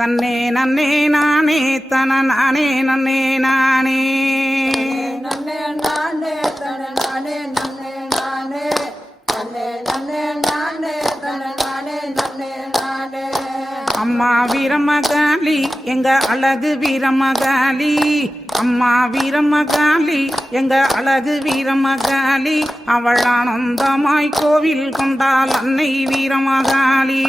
தன்னே நன்னே நானே தன நானே நன்னே நானே நன்னே நானே தன நானே நன்னே நானே தன்னே நன்னே நானே தன நானே நன்னே நானே. அம்மா வீரமகாளி எங்க அழகு வீரமகாளி, அம்மா வீரமகாளி எங்க அழகு வீரமகாளி, அவள் ஆனந்தமாய் கோவில் கொண்டாள் அன்னை வீரமகாளி.